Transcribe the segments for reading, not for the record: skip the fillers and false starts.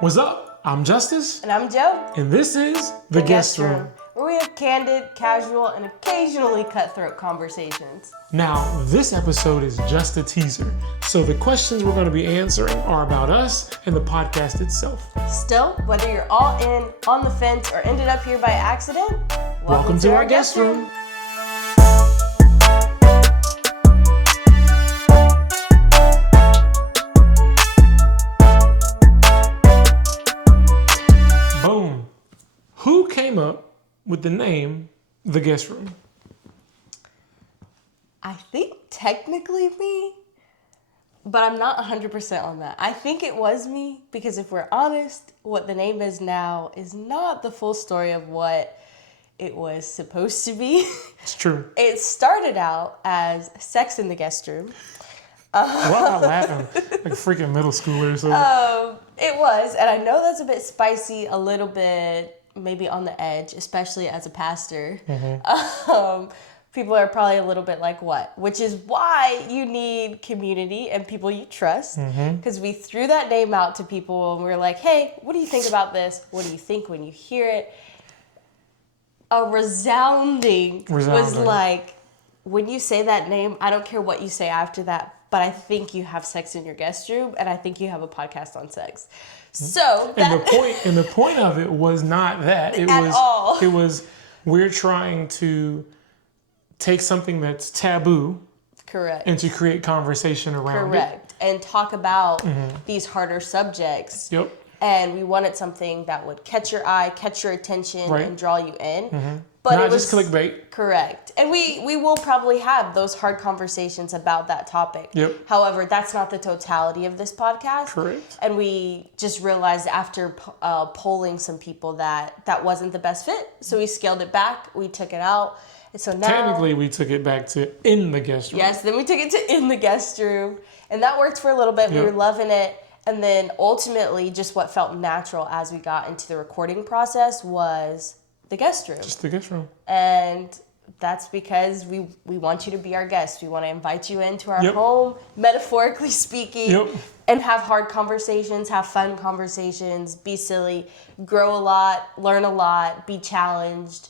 What's up? I'm Justice. And I'm Jo. And this is The Guest Room, where we have candid, casual, and occasionally cutthroat conversations. Now, this episode is just a teaser, so the questions we're going to be answering are about us and the podcast itself. Still, whether you're all in, on the fence, or ended up here by accident, welcome to our guest room. Boom. Who came up with the name The Guest Room? I think technically me, but I'm not 100% on that. I think it was me because if we're honest, what the name is now is not the full story of what it was supposed to be. It's true. It started out as Sex in the Guest Room. Why am I laughing? Like freaking middle schoolers. It was, and I know that's a bit spicy, a little bit maybe on the edge, especially as a pastor. People are probably a little bit like, what? Which is why you need community and people you trust, because we threw that name out to people and we were like, hey, what do you think about this? What do you think when you hear it? A resounding was like, when you say that name, I don't care what you say after that, but I think you have sex in your guest room, and I think you have a podcast on sex. So and the point of it was not that. It was we're trying to take something that's taboo, correct, and to create conversation around correct, and talk about these harder subjects. Yep. And we wanted something that would catch your eye, catch your attention, right, and draw you in. But not just clickbait. Correct. And we will probably have those hard conversations about that topic. Yep. However, that's not the totality of this podcast. Correct. And we just realized after polling some people that wasn't the best fit. So we scaled it back. We took it out. And so now... Technically, we took it back to in the guest room. Yes, then we took it to in the guest room. And that worked for a little bit. Yep. We were loving it. And then ultimately, just what felt natural as we got into the recording process was the guest room. Just the guest room. And that's because we want you to be our guest. We want to invite you into our home, metaphorically speaking, and have hard conversations, have fun conversations, be silly, grow a lot, learn a lot, be challenged,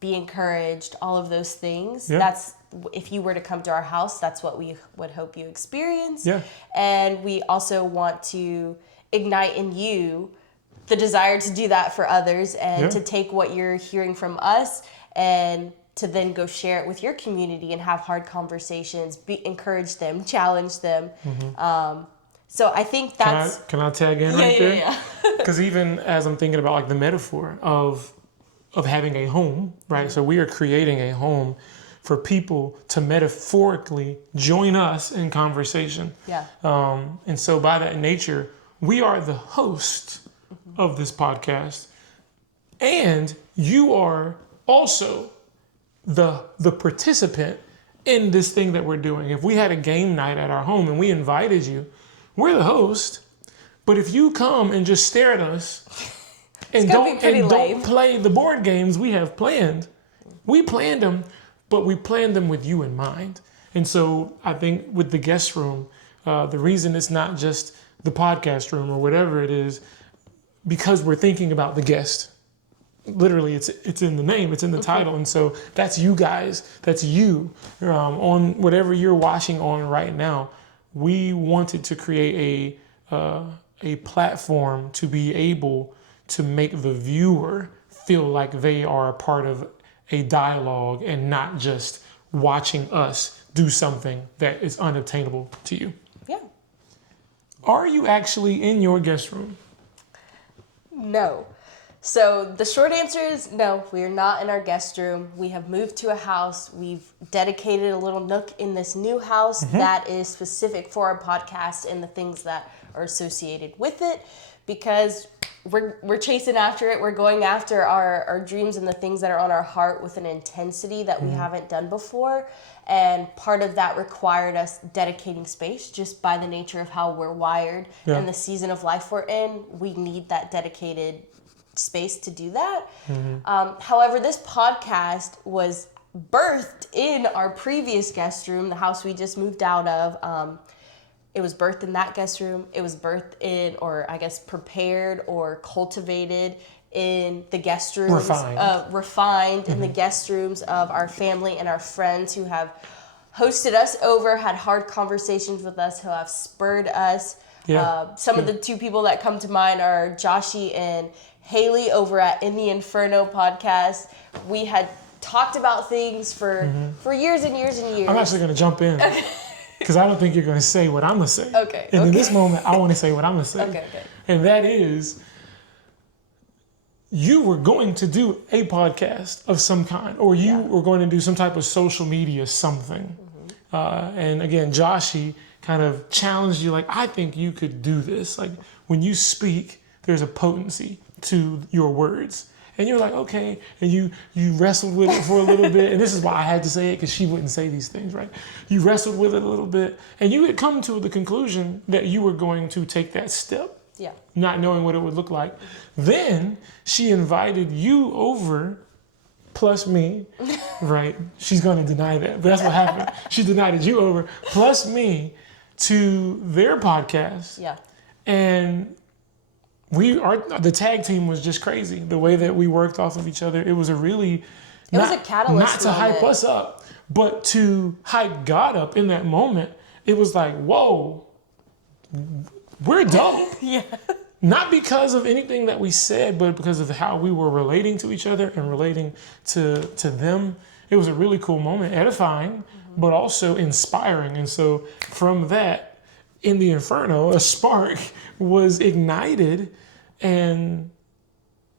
be encouraged, all of those things. Yep. That's, if you were to come to our house, that's what we would hope you experience. Yeah. And we also want to ignite in you the desire to do that for others and to take what you're hearing from us and to then go share it with your community and have hard conversations, encourage them, challenge them. So I think that's... Can I tag in right there? Yeah. Because even as I'm thinking about like the metaphor of having a home, right? So we are creating a home for people to metaphorically join us in conversation. Yeah. And so by that nature, we are the host of this podcast, and you are also the participant in this thing that we're doing. If we had a game night at our home and we invited you, we're the host. But if you come and just stare at us and don't play the board games we have planned, we planned them, but we planned them with you in mind. And so I think with the guest room, the reason it's not just the podcast room or whatever it is, because we're thinking about the guest. Literally, it's in the name, it's in the title. And so that's you guys, that's you on whatever you're watching on right now. We wanted to create a platform to be able to make the viewer feel like they are a part of a dialogue and not just watching us do something that is unobtainable to you. Yeah. Are you actually in your guest room? No. So the short answer is no, we are not in our guest room. We have moved to a house. We've dedicated a little nook in this new house that is specific for our podcast and the things that are associated with it, because we're chasing after it. We're going after our dreams and the things that are on our heart with an intensity that we haven't done before. And part of that required us dedicating space just by the nature of how we're wired and the season of life we're in. We need that dedicated space to do that. However, this podcast was birthed in our previous guest room, the house we just moved out of. It was birthed in that guest room. It was birthed in, or I guess prepared or cultivated in the guest rooms. Refined in the guest rooms of our family and our friends who have hosted us over, had hard conversations with us, who have spurred us. Some of the two people that come to mind are Joshi and Haley over at In the Inferno podcast. We had talked about things for years and years and years. I'm actually going to jump in because I don't think you're going to say what I'm going to say. Okay. And in this moment, I want to say what I'm going to say. Okay. And that is, you were going to do a podcast of some kind, or you were going to do some type of social media something. And again, Joshi kind of challenged you, like, I think you could do this. Like, when you speak, there's a potency to your words. And you're like, okay. And you wrestled with it for a little bit. And this is why I had to say it, because she wouldn't say these things, right? You wrestled with it a little bit. And you had come to the conclusion that you were going to take that step. Yeah. Not knowing what it would look like. Then she invited you over, plus me, right? She's going to deny that, but that's what happened. She denied you over, plus me, to their podcast. Yeah. And the tag team was just crazy. The way that we worked off of each other, it was a really... It was a catalyst Not to hype us up, but to hype God up in that moment. It was like, whoa, we're dope. Yeah. Not because of anything that we said, but because of how we were relating to each other and relating to them. It was a really cool moment, edifying, but also inspiring. And so from that, in the Inferno, a spark was ignited, and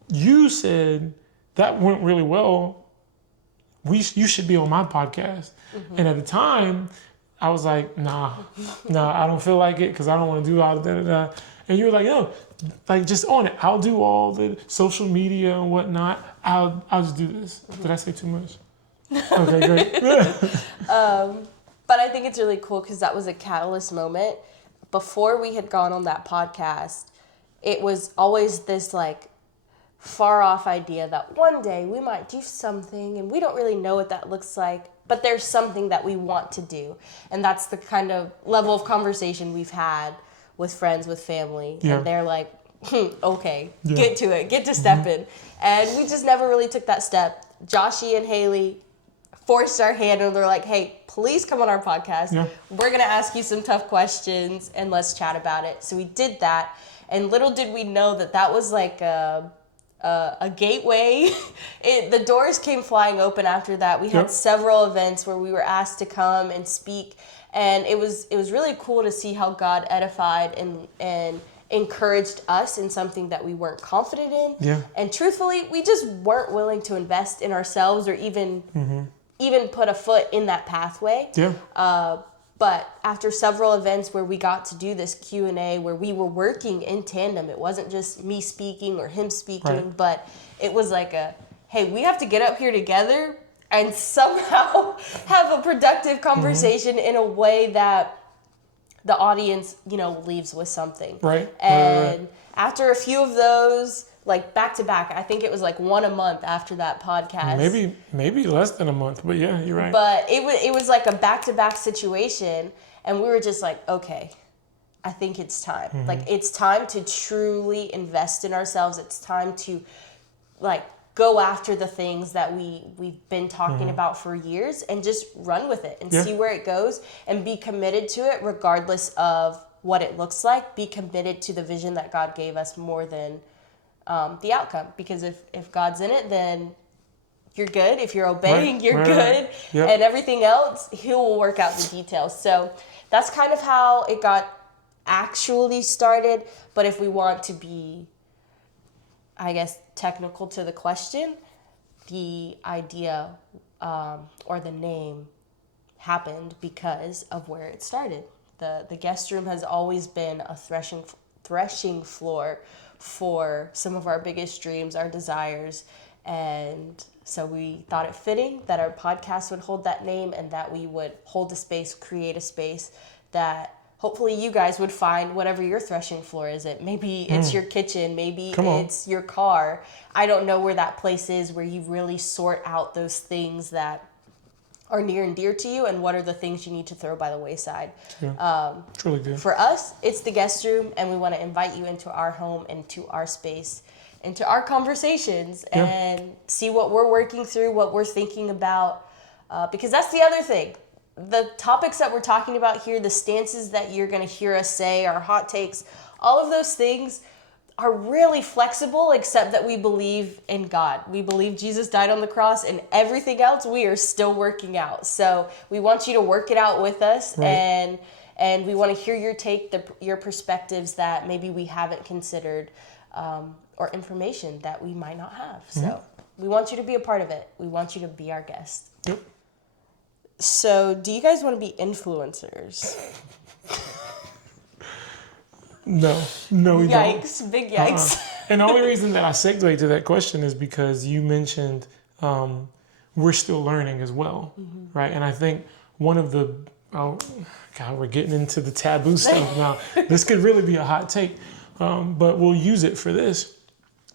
you said, that went really well. You should be on my podcast. And at the time, I was like, nah, I don't feel like it because I don't want to do all of that. And you were like, yo, like, just on it. I'll do all the social media and whatnot. I'll just do this. Did I say too much? Okay, great. But I think it's really cool because that was a catalyst moment. Before we had gone on that podcast, it was always this like far off idea that one day we might do something and we don't really know what that looks like, but there's something that we want to do. And that's the kind of level of conversation we've had with friends, with family. Yeah. And they're like, okay, get to it, get to stepping. And we just never really took that step. Joshi and Haley forced our hand and they're like, hey, please come on our podcast. Yeah. We're going to ask you some tough questions and let's chat about it. So we did that. And little did we know that was like a gateway. The doors came flying open after that. We had several events where we were asked to come and speak. And it was really cool to see how God edified and encouraged us in something that we weren't confident in. Yeah. And truthfully, we just weren't willing to invest in ourselves or even put a foot in that pathway. Yeah. But after several events where we got to do this Q&A, where we were working in tandem, it wasn't just me speaking or him speaking, but it was like hey, we have to get up here together and somehow have a productive conversation in a way that the audience, leaves with something. Right. And after a few of those, like back to back, I think it was like one a month after that podcast. Maybe less than a month, but yeah, you're right. But it was like a back to back situation, and we were just like, okay, I think it's time. Like, it's time to truly invest in ourselves. It's time to like go after the things that we've been talking about for years and just run with it and see where it goes and be committed to it regardless of what it looks like. Be committed to the vision that God gave us more than the outcome. Because if God's in it, then you're good. If you're obeying, you're good. Yep. And everything else, He will work out the details. So that's kind of how it got actually started. But if we want to be, I guess, technical to the question, the idea or the name happened because of where it started. The guest room has always been a threshing floor for some of our biggest dreams, our desires, and so we thought it fitting that our podcast would hold that name and that we would hold a space, create a space that hopefully you guys would find whatever your threshing floor is. Maybe it's your kitchen, maybe it's your car. I don't know where that place is where you really sort out those things that are near and dear to you, and what are the things you need to throw by the wayside. Truly good. For us, it's the guest room, and we want to invite you into our home, into our space, into our conversations, and see what we're working through, what we're thinking about, because that's the other thing. The topics that we're talking about here, the stances that you're going to hear us say, our hot takes, all of those things are really flexible, except that we believe in God. We believe Jesus died on the cross, and everything else we are still working out. So we want you to work it out with us, and we want to hear your take, your perspectives that maybe we haven't considered, or information that we might not have. So we want you to be a part of it. We want you to be our guest. Yep. So do you guys want to be influencers? No, we don't. Yikes, big yikes. And the only reason that I segue to that question is because you mentioned we're still learning as well, right? And I think one of the, we're getting into the taboo stuff now. This could really be a hot take, but we'll use it for this.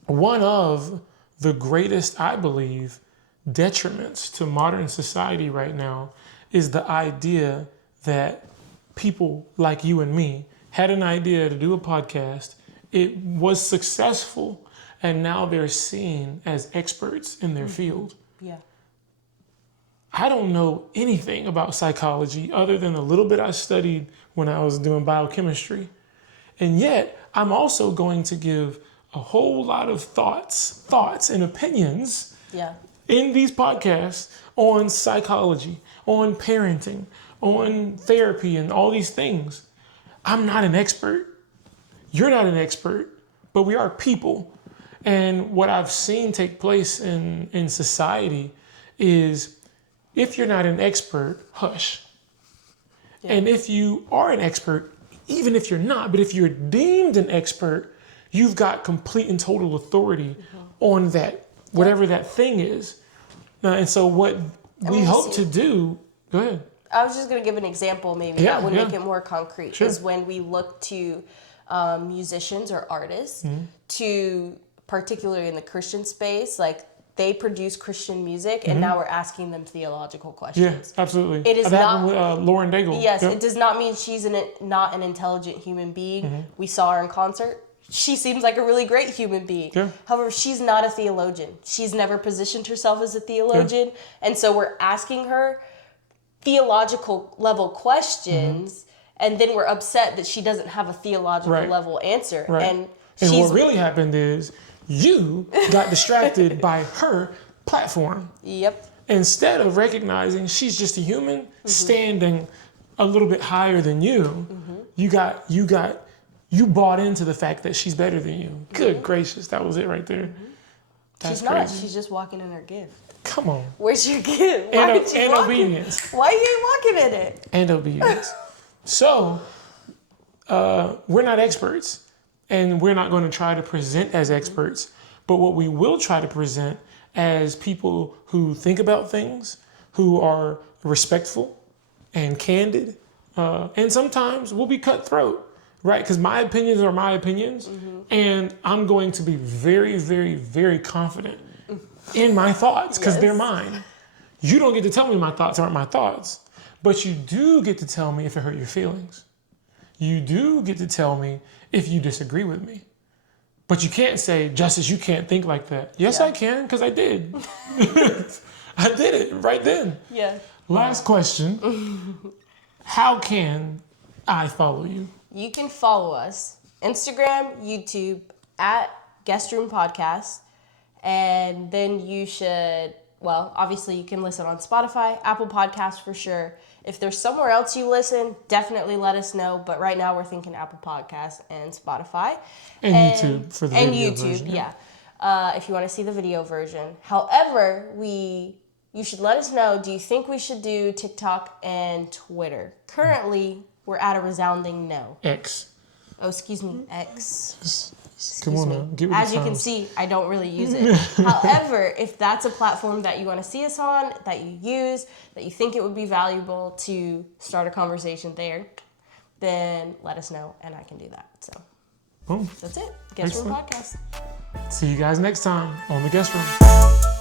One of the greatest, I believe, detriments to modern society right now is the idea that people like you and me had an idea to do a podcast. It was successful, and now they're seen as experts in their field. Yeah. I don't know anything about psychology other than a little bit I studied when I was doing biochemistry. And yet, I'm also going to give a whole lot of thoughts and opinions in these podcasts on psychology, on parenting, on therapy, and all these things. I'm not an expert. You're not an expert, but we are people. And what I've seen take place in society is if you're not an expert, hush. Yeah. And if you are an expert, even if you're not, but if you're deemed an expert, you've got complete and total authority on that, whatever that thing is. And so what we hope to do, go ahead. I was just going to give an example maybe that would make it more concrete, is when we look to musicians or artists to, particularly in the Christian space, like they produce Christian music and now we're asking them theological questions. Yeah, absolutely. It is that not happened with Lauren Daigle. Yes, it does not mean she's not an intelligent human being. We saw her in concert. She seems like a really great human being. Yeah. However, she's not a theologian. She's never positioned herself as a theologian. And so we're asking her theological level questions, and then we're upset that she doesn't have a theological level answer. Right. And what really happened is you got distracted by her platform. Yep. Instead of recognizing she's just a human standing a little bit higher than you, you bought into the fact that she's better than you. Good gracious, that was it right there. She's not. Crazy. She's just walking in her gift. Come on. Where's your gift? And obedience. Why are you walking in it? And obedience. So, we're not experts, and we're not going to try to present as experts, but what we will try to present as people who think about things, who are respectful and candid, and sometimes we'll be cutthroat, right? Because my opinions are my opinions, and I'm going to be very, very, very confident in my thoughts because they're mine. You don't get to tell me my thoughts aren't my thoughts, but you do get to tell me if it hurt your feelings. You do get to tell me if you disagree with me. But you can't say, Justice, you can't think like that. Yes, I can, because I did. I did it right then. Yeah. Last question. How can I follow you? You can follow us, Instagram, YouTube, at Guest Room Podcast. And then you should, obviously you can listen on Spotify, Apple Podcasts for sure. If there's somewhere else you listen, definitely let us know. But right now we're thinking Apple Podcasts and Spotify. And YouTube for the video version. If you want to see the video version. However, you should let us know, do you think we should do TikTok and Twitter? Currently, we're at a resounding no. X. Oh, excuse me, X. Come on now. Get with As you can see, I don't really use it. However, if that's a platform that you want to see us on, that you use, that you think it would be valuable to start a conversation there, then let us know and I can do that. So that's it. Guest Room Podcast. See you guys next time on the Guest Room.